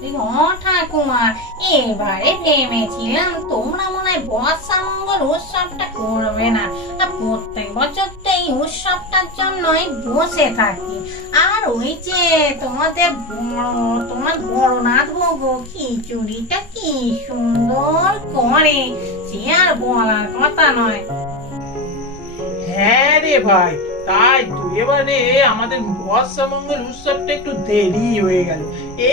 ও ঠাকুমা, এবারে ভেবেছিলাম তোমরা মনে হয় বর্ষা মঙ্গল উৎসবটা করবে না। প্রত্যেক বছর তো এই উৎসবটার জন্যই বসে থাকি। আর ওই যে তোমার বড়নাথ বাবু খিচুড়িটা কি সুন্দর করে, সে আর বলার কথা নয়। হ্যাঁ রে ভাই, তাই তো এবারে আমাদের বর্ষা মঙ্গল উৎসবটা একটু দেরি হয়ে গেল।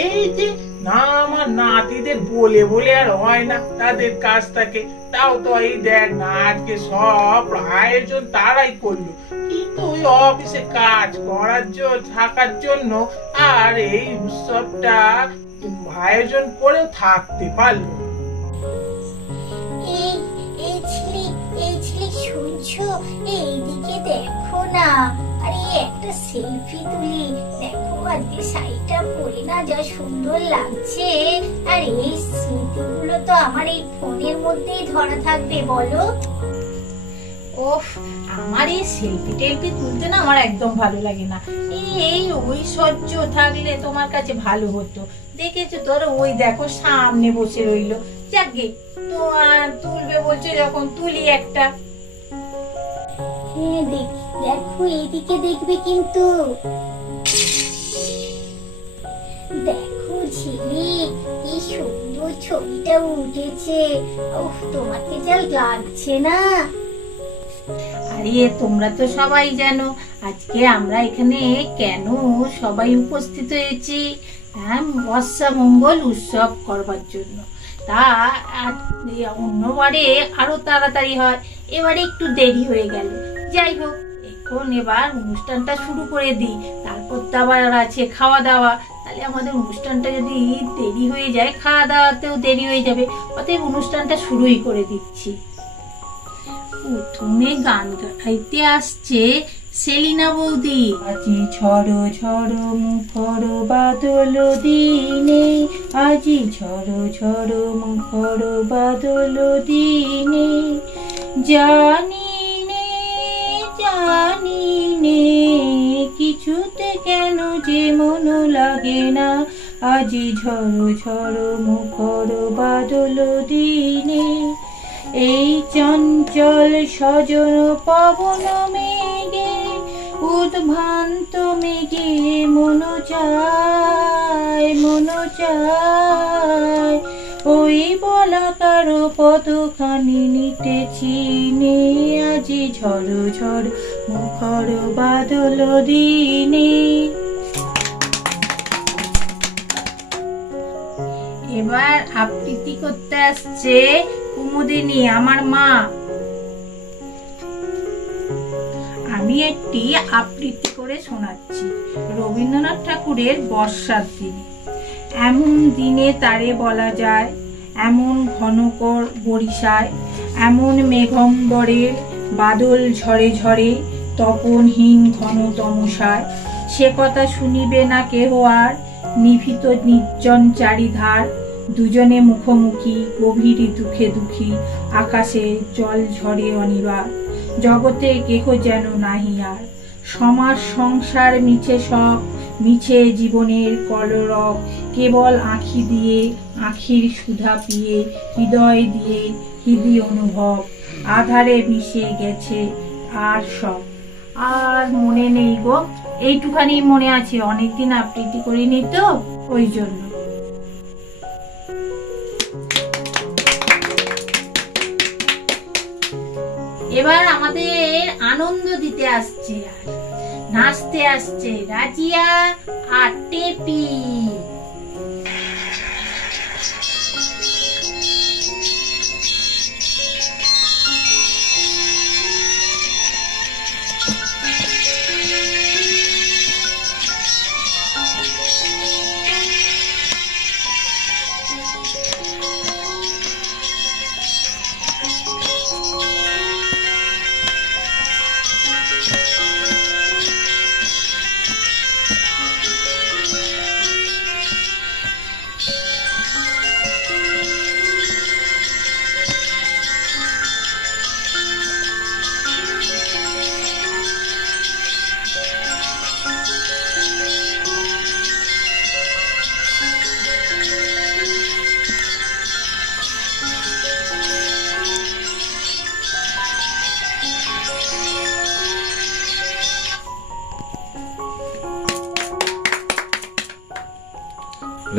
এই যে না, আমার নাতিদের বলে বলে আর হয় না, তাদের কাজ থাকে। তাও তো এই দেখ না, আজকে সব আয়োজন তারাই করলো, কিন্তু ওই অফিসে কাজ করার জন্য থাকার জন্য আর এই উৎসবটা আয়োজন করেও থাকতে পারলো। শুনছো, এইদিকে দেখো না। আরে একটা সেলফি তুলি, দেখো আজকে শাড়িটা পরে না যা সুন্দর লাগছে। আর এই স্মৃতিগুলো তো আমার এই ফোনের মধ্যেই ধরা থাকবে, বলো। ওফ, আমার এই সেলফি টেলফি তুলতে না আমার একদম ভালো লাগে না। এই ঐশ্বর্য থাকলে তোমার কাছে ভালো হতো। দেখেছো তোর, ওই দেখো সামনে বসে রইলো। যাকে তো তুলবে বলছো যখন, তুলি একটা। হ্যাঁ দেখো, এইদিকে দেখবে কিন্তু। দেখো ঝিলি, কি সুন্দর ছবিটা উঠেছে। উফ, তোমাকে যা লাগছে না। আরে তোমরা তো সবাই জানো আজকে আমরা এখানে কেন সবাই উপস্থিত হয়েছি। বর্ষা মঙ্গল উৎসব করবার জন্য। তা অন্যবারে আরো তাড়াতাড়ি হয়, এবারে একটু দেরি হয়ে গেল। যাই হোক, এখন এবার অনুষ্ঠানটা শুরু করে দিই। তারপর তো আবার আছে খাওয়া দাওয়া। তাহলে আমাদের অনুষ্ঠানটা যদি দেরি হয়ে যায়, খাওয়া দাওয়াতেও দেরি হয়ে যাবে। অতএব অনুষ্ঠানটা শুরুই করে দিচ্ছি। প্রথমে গান গাইতে আসছে সেলিনা বৌদি। আজি ঝড়ো ঝড়ো মুখর বাদল দিনে, আজি ঝড়ো ঝড়ো মুখর বাদল দিনে, জানি নে কিছুতে কেন যে মন লাগে না, আজি ঝড়ো ঝড়ো মুখর বাদল দিনে। এই চঞ্চল সজন পবন মেঘে, উদ্ভ্রান্ত মেঘে মন চায় ওই বলাকার পদখানি নিতেছি নে, আজি ঝড়ো ঝড়ো মুখর বাদল দিনে। এবার আবৃত্তি করতে আসছে কুমুদিনী, আমার মা। আমি একটি আবৃত্তি করে শোনাচ্ছি রবীন্দ্রনাথ ঠাকুরের বর্ষার দিনে। এমন দিনে তারে বলা যায়, এমন ঘনকর বরিশায়, এমন মেঘম্বরের বাদল ঝরে ঝরে, তপনহীন ঘন তমসায়, সে কথা শুনিবে না কেহ আর, নিভৃত নির্জন চারিধার, দুজনে মুখোমুখি গভীর দুঃখে দুঃখী, আকাশে জল ঝরে অনিবার, জগতে কেহ যেন নাহি আর, সমাজ সংসার মিছে সব, মিছে জীবনের কলরব, কেবল আঁখি দিয়ে আঁখির সুধা পিয়ে, হৃদয় দিয়ে হৃদয় অনুভব, আধারে মিশে গেছে আর সব। আর মনে নেই গো, এইটুখানি মনে আছে, অনেকদিন আবৃত্তি করিনি তো, ওই জন্য। এবার আমাদের আনন্দ দিতে আসছে আর নাচতে আসছে রাজিয়া আর টেপি।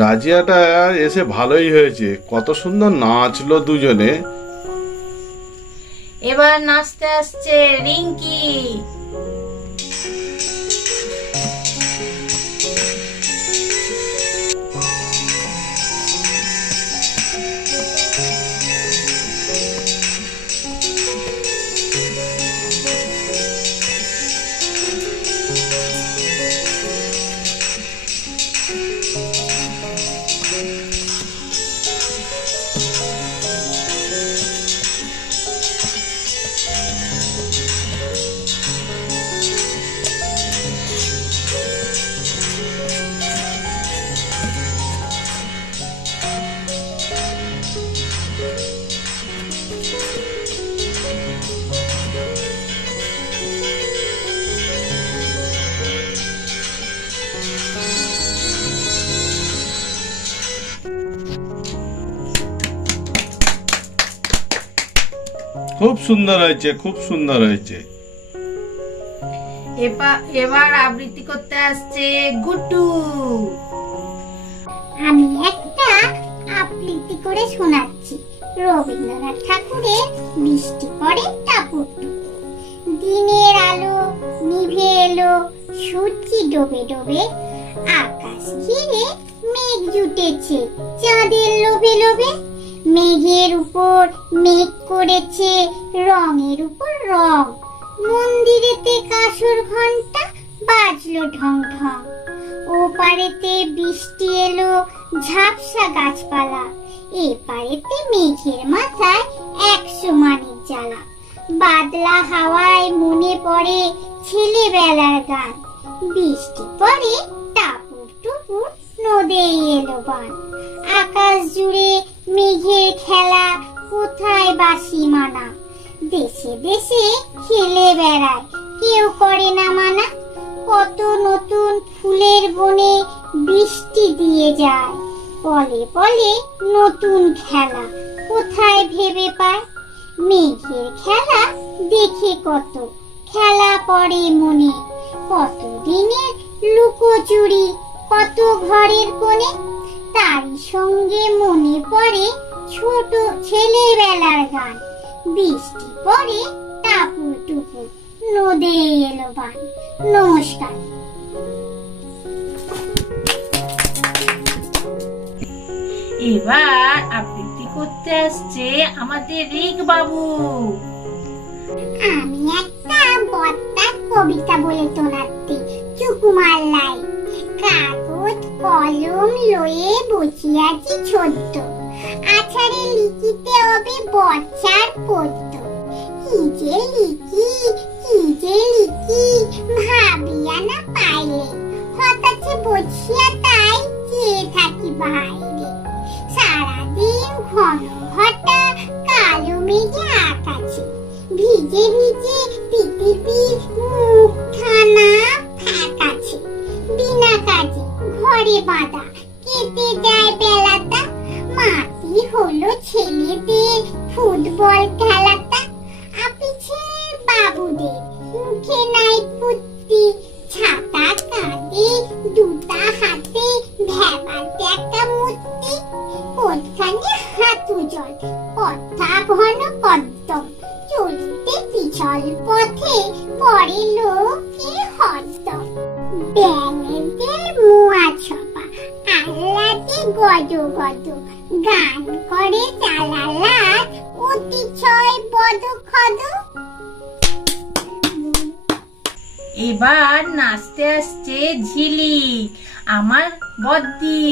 রাজিয়াটা এসে ভালোই হয়েছে, কত সুন্দর নাচলো দুজনে। এবার নাচতে আসছে রিঙ্কি। খুব সুন্দর হয়েছে, খুব সুন্দর হয়েছে। এবার আবৃত্তি করতে আসছে গুড্ডু। আমি একটা আবৃত্তি করে শোনাচ্ছি রবীন্দ্রনাথ ঠাকুরের বৃষ্টি পড়ে টাপুর টুপুর। দিনের আলো নিভে এলো, সূর্য ডোবে ডোবে, আকাশ ঘিরে মেঘ জুটেছে চাঁদের লোভে লোভে। মেঘের উপর মেঘ করেছে রঙের উপর রং, মন্দিরেতে কাঁসর ঘন্টা বাজলো ঢং ঢং। ও পারেতে বৃষ্টি এলো ঝাপসা গাছপালা, এ পারেতে মেঘের মাথায় 100 মানিক জ্বালা। বাদলা হাওয়ায় মনে পড়ে ছেলেবেলার গান, বৃষ্টি পড়ে টাপুর টুপুর নদে এলো বান। আকাশ জুড়ে মেঘের খেলা, কোথায় বাঁশি মানা, দেশে দেশে খেলে বেড়ায় কেউ করে না মানা। কত নতুন ফুলের বনে বৃষ্টি দিয়ে যায়, পলে পলে নতুন খেলা কোথায় ভেবে পায়। মেঘের খেলা দেখে কত খেলা পড়ে মনে, কত দিনের লুকোচুরি কত ঘরের কোণে। তারই সঙ্গে মনে পড়ে ছোট ছেলেবেলার গান, বৃষ্টি পড়ে টাপুর টুপুর নদে এলো বান। নমস্কার। এবার আবৃত্তি করতে আসছে আমাদের রিক বাবু। আমি একটা বত্তার কবিতা বলে শোনাচ্ছি চুকুমার লাই। কাগজ কলম লয়ে বসিয়াছি ছোট্ট, আছাড়ে লিখিতে হবে বর্ষার পদ্য। কি যে লিখি কি যে লিখি ভাবিয়া না পাইলে, হঠাৎ বসিয়া তাই চেয়ে থাকি বাইরে। সারাদিন ঘন ঘটা কালো মেঘে আকাশে, ভিজে ভিজে পৃথিবীর মুখখানা ফ্যাকাছে। বিনা কাজে ঘরে বাঁধা কেটে যায় বেলাটা, মাটি হলো ছেলেদের ফুটবল খেলাটা। আপিছে বাবুদের মুখে নাই ফুর্তি, ছাতা কাঁধে দুটা হাতে ভেবাতে একটা মূর্তি। কোনখানে হাতু জল কথা ঘন কদ্দম, চলিতে পিছল পথে পড়ে লোকে হরদম। ব্যাঙেদের মুয়া ছপা আহ্লাদে গদ গদ, গান করে চালালাত অতিশয় বদ খদ। এবার নাচতে আসছে ঝিলিক, আমার বদ্দি।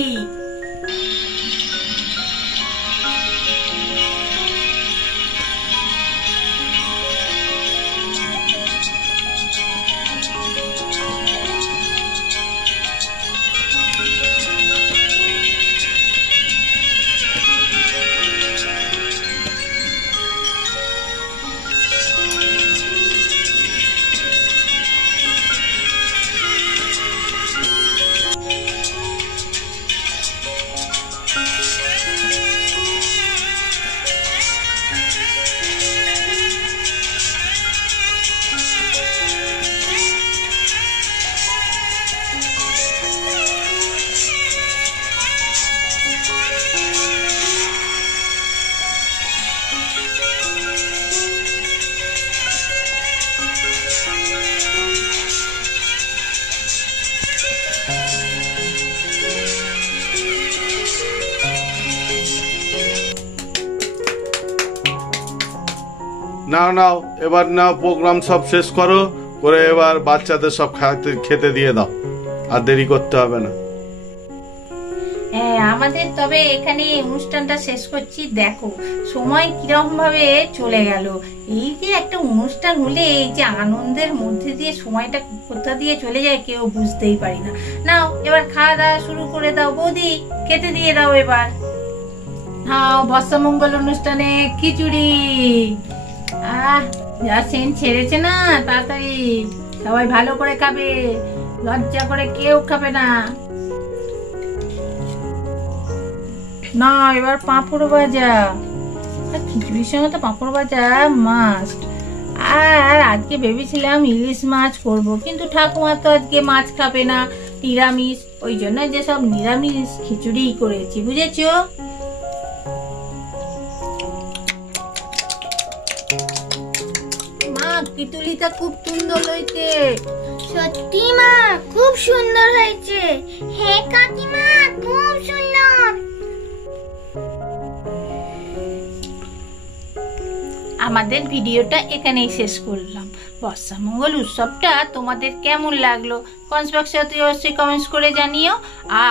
নাও নাও, এবার নাও প্রোগ্রাম সব শেষ করো, করে এবার বাচ্চাদের সব খেতে দিয়ে দাও, আর দেরি করতে হবে না। হ্যাঁ, আমাদের তবে এখানে অনুষ্ঠানটা শেষ করছি। দেখো সময় কিরকম ভাবে চলে গেল। এই যে একটা অনুষ্ঠান হলে এই যে আনন্দের মধ্যে দিয়ে সময়টা কোথা দিয়ে চলে যায় কেউ বুঝতেই পারি না। নাও এবার খাওয়া দাওয়া শুরু করে দাও। বৌদি, খেতে দিয়ে দাও এবার। নাও, বর্ষামঙ্গল অনুষ্ঠানে খিচুড়ি। যা সেন্ট ছেড়েছে না, তাড়াতাড়ি সবাই ভালো করে খাবে, লজ্জা করে কেউ খাবে না। না, এবার পাঁপড় ভাজা। খিচুড়ির সঙ্গে তো পাঁপড় ভাজা মাস্ট। আর আজকে ভেবেছিলাম ইলিশ মাছ করব, কিন্তু ঠাকুমা তো আজকে মাছ খাবে না, নিরামিষ। ওই জন্য যে সব নিরামিষ খিচুড়ি করেছি, বুঝেছো? মা, খিচুড়িটা খুব সুন্দর হয়েছে। সত্যি মা, খুব সুন্দর হয়েছে। হ্যাঁ কাকিমা, খুব সুন্দর। আমাদের ভিডিওটা এখানেই শেষ করলাম। বর্ষামঙ্গল উৎসবটা তোমাদের কেমন লাগলো কমেন্টস বক্সে অবশ্যই কমেন্টস করে জানিও।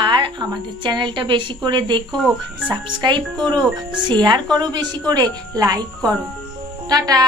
আর আমাদের চ্যানেলটা বেশি করে দেখো, সাবস্ক্রাইব করো, শেয়ার করো, বেশি করে লাইক করো। টাটা।